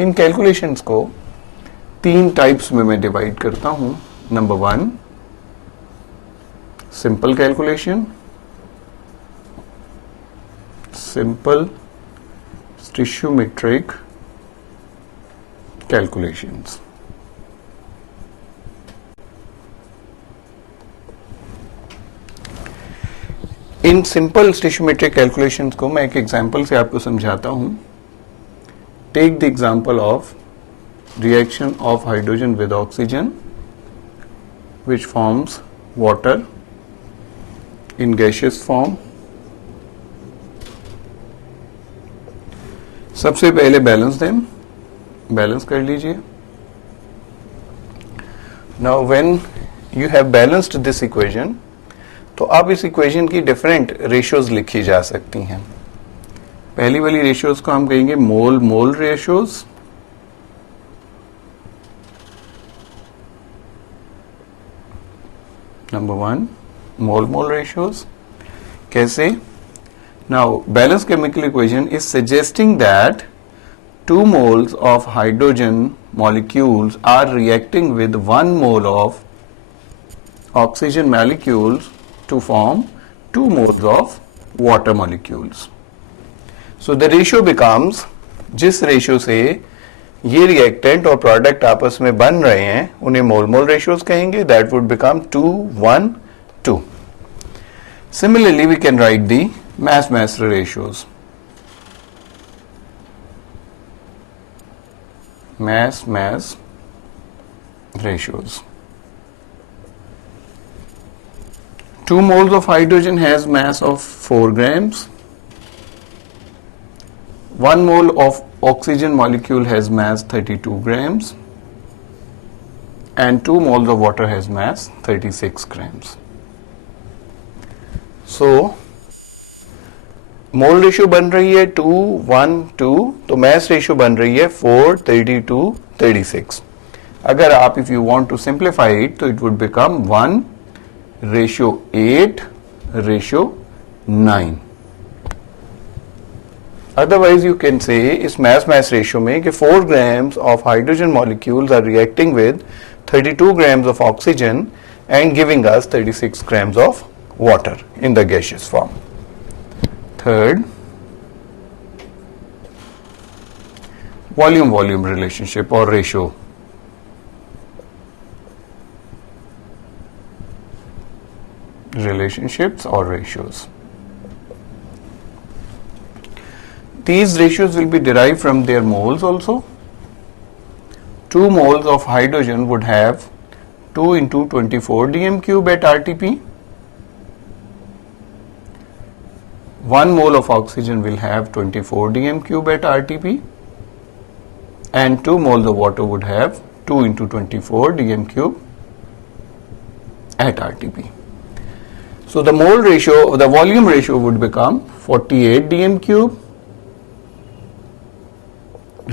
इन calculations को 3 types में मैं डिवाइड करता हूं. Number 1 simple calculation, simple stoichiometric calculations. इन सिंपल स्टोइचियोमेट्रिक कैलकुलेशंस को मैं एक एग्जांपल से आपको समझाता हूं. Take the example of reaction of hydrogen with oxygen which forms water in gaseous form. सबसे पहले बैलेंस दें, बैलेंस कर लीजिए. Now when you have balanced this equation, तो अब इस इक्वेशन की डिफरेंट रेशियोज लिखी जा सकती हैं. पहली वाली रेशियोज को हम कहेंगे मोल mole ratios. Number 1 mole mole ratios. कैसे? Now balanced chemical equation is suggesting that 2 moles of hydrogen molecules are reacting with 1 mole of oxygen molecules to form 2 moles of water molecules. So the ratio becomes, जिस ratio से ये reactant और product आपस में बन रहे हैं उन्हें मोल मोल रेशियोज कहेंगे. That would become 2 1 2. Similarly we can write the mass mass ratios. Mass mass ratios. 2 moles of hydrogen has mass of 4 grams. 1 mole of oxygen molecule has mass 32 grams and 2 moles of water has mass 36 grams. So mole ratio बन रही है 2 1 2, तो mass ratio बन रही है 4 32 36. अगर आप if you want to simplify it तो it would become 1:8:9. Otherwise you can say इस mass रेशियो में कि 4 grams of hydrogen molecules are reacting with 32 grams of oxygen and giving us 36 grams of water in the gaseous form. Third, volume relationship or ratio. Relationships or ratios. These ratios will be derived from their moles also. 2 moles of hydrogen would have 2 into 24 dm cube at RTP. 1 mole of oxygen will have 24 dm cube at RTP and 2 moles of water would have 2 into 24 dm cube at RTP. So the mole ratio, the volume ratio would become 48 dm cube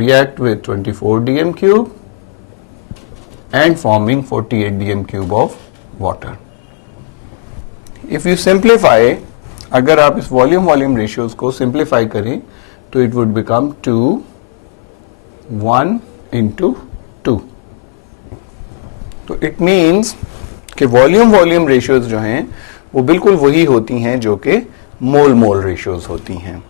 react with 24 dm cube and forming 48 dm cube of water. If you simplify, अगर आप इस volume ratios को simplify करें तो it would become 2 1 into 2. तो it means कि volume ratios जो हैं वो बिल्कुल वही होती हैं जो कि मोल रेशियोज होती हैं.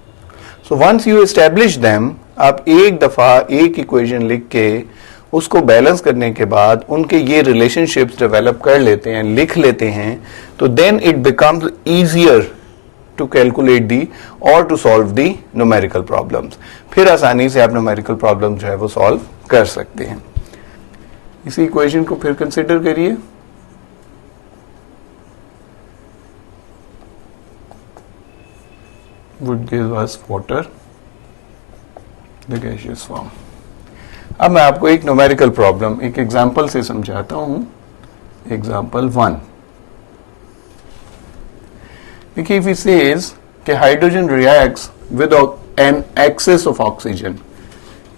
So once you establish them, आप एक दफा एक इक्वेशन लिख के उसको बैलेंस करने के बाद उनके ये रिलेशनशिप्स डेवलप कर लेते हैं, लिख लेते हैं, तो then it becomes easier to calculate the or to solve the numerical problems. फिर आसानी से आप numerical problem जो है वो solve कर सकते हैं. इसी equation को फिर consider करिए. would give us water the gaseous form. अब मैं आपको एक numerical problem एक example से समझाता हूँ. Example 1. If he says that hydrogen reacts with an excess of oxygen,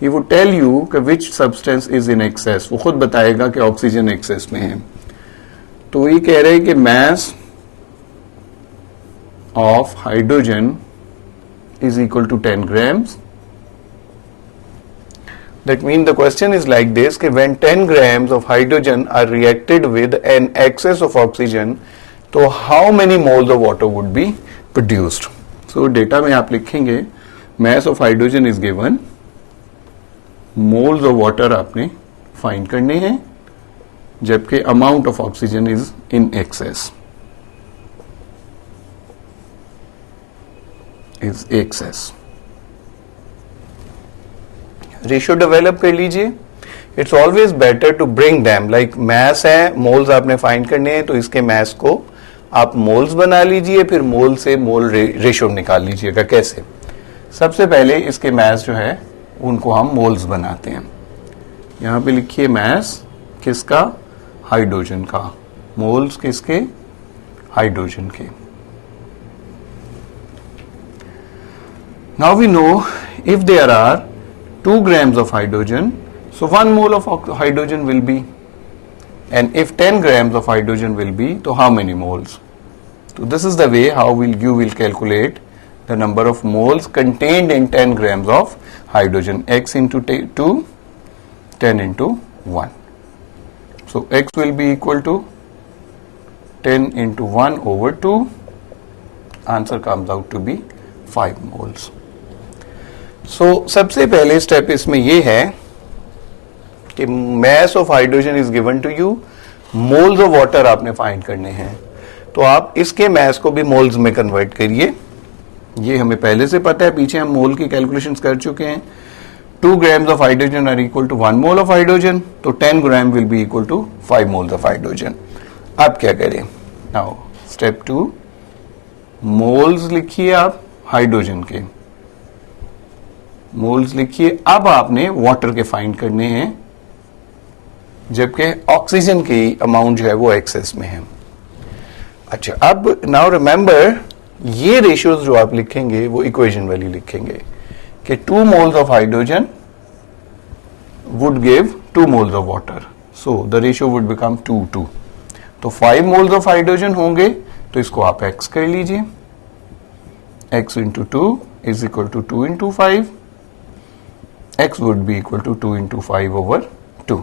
he would tell you that which substance is in excess. वो खुद बताएगा कि ऑक्सीजन एक्सेस में है. तो ये कह रहे हैं कि mass of hydrogen is equal to 10 grams. That means the question is like this कि when 10 grams of hydrogen are reacted with an excess of oxygen, तो how many moles of water would be produced? So data में आप लिखेंगे mass of hydrogen is given, moles of water आपने find करने हैं, जबकि amount of oxygen is in excess. Ratio develop कर लीजिए. It's always better to bring them, like mass है, मोल्स आपने फाइंड करने हैं, तो इसके मैस को आप मोल्स बना लीजिए, फिर मोल से मोल रेशियो निकाल लीजिएगा. कैसे? सबसे पहले इसके मैस जो है उनको हम मोल्स बनाते हैं. यहां पे लिखिए मैस किसका? हाइड्रोजन का. मोल्स किसके? हाइड्रोजन के. Now we know if there are 2 grams of hydrogen, so 1 mole of hydrogen will be, and if 10 grams of hydrogen will be, so how many moles? So this is the way how you will calculate the number of moles contained in 10 grams of hydrogen. X into 2, 10 into 1. So X will be equal to 10 into 1 over 2. Answer comes out to be 5 moles. So सबसे पहले step इसमें ये है कि mass of hydrogen is given to you, moles of water आपने find करने हैं, तो आप इसके mass को भी moles में कन्वर्ट करिए. ये हमें पहले से पता है, पीछे हम मोल की कैलकुलेशंस कर चुके हैं. 2 grams of hydrogen are equal to 1 mole of hydrogen, तो 10 gram will be equal to 5 moles of hydrogen. आप क्या करें? नाउ स्टेप 2, मोल्स लिखिए आप हाइड्रोजन के, मोल्स लिखिए. अब आपने वाटर के फाइंड करने हैं, जबकि ऑक्सीजन की अमाउंट जो है वो एक्सेस में है. अच्छा, अब नाउ रिमेंबर, ये रेशियोज जो आप लिखेंगे वो इक्वेशन वाली लिखेंगे कि 2 moles of hydrogen would give 2 moles of water, so the ratio would become 2:2. तो 5 moles of hydrogen होंगे, तो इसको आप x कर लीजिए. x into 2 is equal to 2 into 5. X would be equal to 2 into 5 over 2.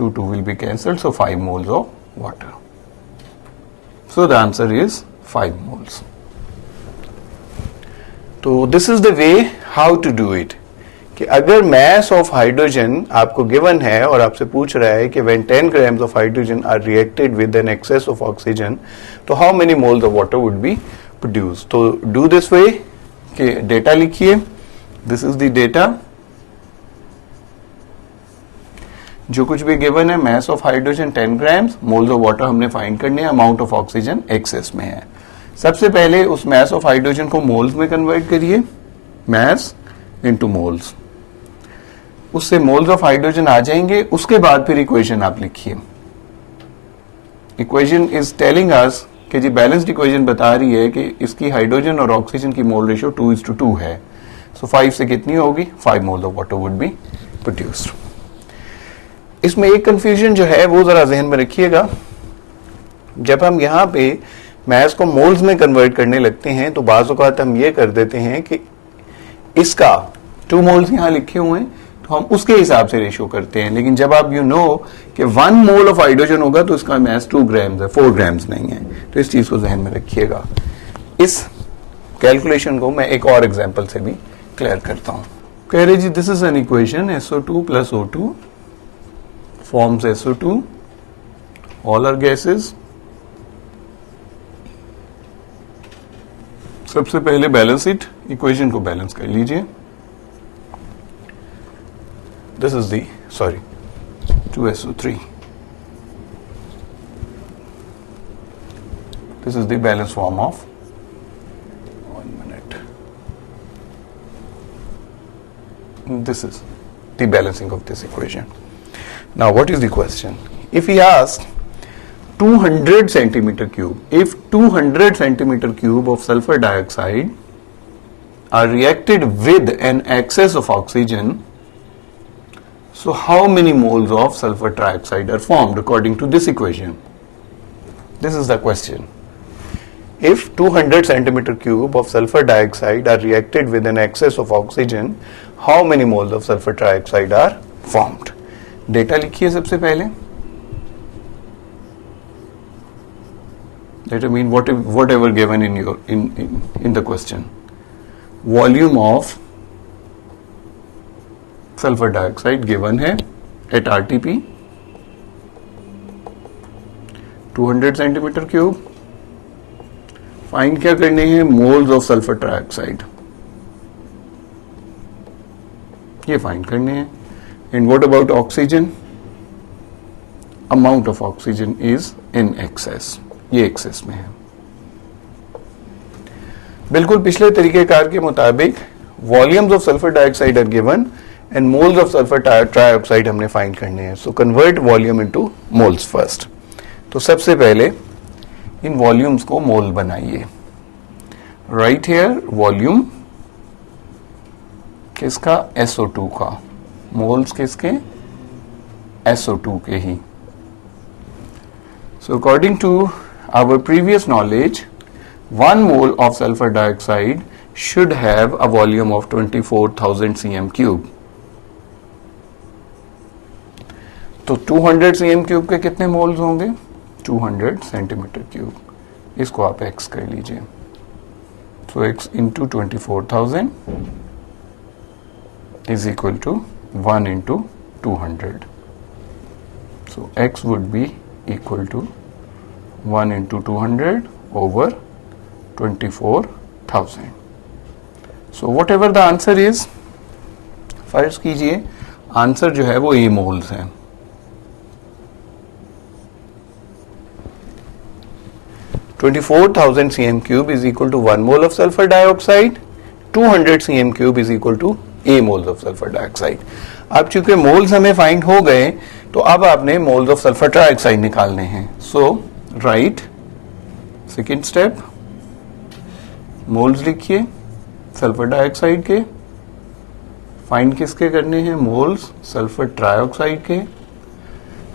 2 will be cancelled, so 5 moles of water. So the answer is 5 moles. तो this is the way how to do it. कि अगर mass of hydrogen आपको given है और आपसे पूछ रहा है कि when 10 grams of hydrogen are reacted with an excess of oxygen, तो how many moles of water would be produced? तो do this way कि data लिखिए. This is the data. जो कुछ भी गिवन है, mass of hydrogen 10 grams, moles of water हमने find करने हैं, amount of oxygen excess में है. सबसे पहले उस mass of hydrogen को moles में कन्वर्ट करिए, mass into moles. उससे moles of hydrogen आ जाएंगे. उसके बाद फिर इक्वेशन आप लिखिए. इक्वेशन इज टेलिंग अस कि जी बैलेंस्ड इक्वेशन बता रही है कि इसकी हाइड्रोजन और ऑक्सीजन की मोल रेशियो 2:2 है. सो 5 से कितनी होगी? 5 moles of water would be produced. इसमें एक कंफ्यूजन जो है वो जरा जहन में रखिएगा. जब हम यहाँ पे मैस को मोल्स में कन्वर्ट करने लगते हैं तो बाज़ औक़ात हम ये कर देते हैं कि इसका 2 moles यहाँ लिखे हुए हैं तो हम उसके हिसाब से रेशियो करते हैं. लेकिन जब आप कि 1 mole ऑफ हाइड्रोजन होगा तो इसका मैस 2 grams है, 4 grams नहीं है. तो इस चीज को जहन में रखिएगा. इस कैलकुलेशन को मैं एक और एग्जांपल से भी क्लियर करता हूं. कह रहे जी this is an equation SO2 plus O2 forms SO2, all are gases. सबसे पहले बैलेंस इट, इक्वेशन को बैलेंस कर लीजिए. This is the 2SO3. This is the balance form of 1 minute. This is the balancing of this equation. Now what is the question? If he asks 200 centimeter cube, if 200 centimeter cube of sulfur dioxide are reacted with an excess of oxygen, so how many moles of sulfur trioxide are formed according to this equation? This is the question. If 200 centimeter cube of sulfur dioxide are reacted with an excess of oxygen, how many moles of sulfur trioxide are formed. Data लिखिए सबसे पहले. Determine whatever given in your in the question. Volume of sulfur dioxide given है at RTP 200 centimetre cube. Find क्या करने हैं? Moles of sulphur trioxide, ये find करने हैं. And what about oxygen? Amount of oxygen is in excess, ये excess में है. बिल्कुल पिछले तरीकेकार के मुताबिक volumes of sulphur dioxide are given and moles of sulphur trioxide हमने फाइंड करने हैं. So convert volume into moles first. तो सबसे पहले इन वॉल्यूम्स को मोल बनाइए. राइट हियर वॉल्यूम किसका? SO2 का. मोल्स किसके? SO2 के ही. So according to our previous knowledge, 1 mole of sulfur dioxide should have a volume of 24,000 cm cube. तो 200 cm cube के कितने मोल्स होंगे? 200 सेंटीमीटर क्यूब. इसको आप x कर लीजिए. So x into 24,000 is equal to 1 into 200. So x would be equal to 1 into 200 over 24,000. So whatever the answer is, फर्ज कीजिए आंसर जो है वो A मोल्स है. (24,000 cm cube is equal to 1 mole of sulfur dioxide. 200 cm cube is equal to A moles of sulfur dioxide. अब चूंकि moles हमें find हो गए तो अब आपने मोल्स ऑफ सल्फर ट्राइऑक्साइड निकालने हैं. सो राइट सेकेंड स्टेप, मोल्स लिखिए सल्फर डाइऑक्साइड के. फाइंड किसके करने हैं? मोल्स सल्फर ट्राइऑक्साइड के.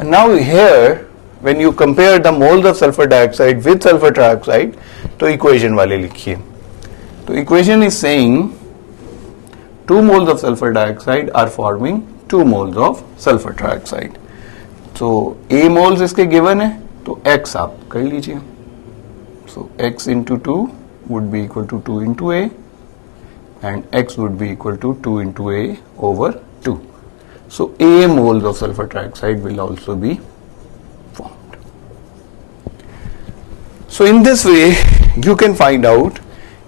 Now here when you compare the moles of sulfur dioxide with sulfur trioxide, तो इक्वेशन वाले लिखिए. तो equation is saying 2 moles of sulfur dioxide are forming 2 moles of sulfur trioxide. So A moles इसके given है तो X आप कर लीजिए. So X into 2 would be equal to 2 into A and X would be equal to 2 into A over 2. So A moles of sulfur trioxide will also be formed. So in this way you can find out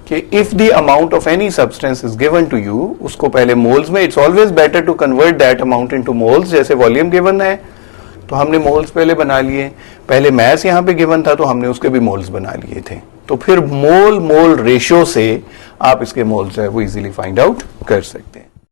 कि if the amount of any substance is given to you, उसको पहले moles में, it's always better to convert that amount into moles. जैसे volume given है तो हमने moles पहले बना लिए, पहले मैस यहाँ पे गिवन था तो हमने उसके भी मोल्स बना लिए थे. तो फिर मोल मोल रेशियो से आप इसके मोल्स है वो इजीली फाइंड आउट कर सकते हैं.